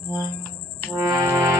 Mm-hmm. Wow. Wow.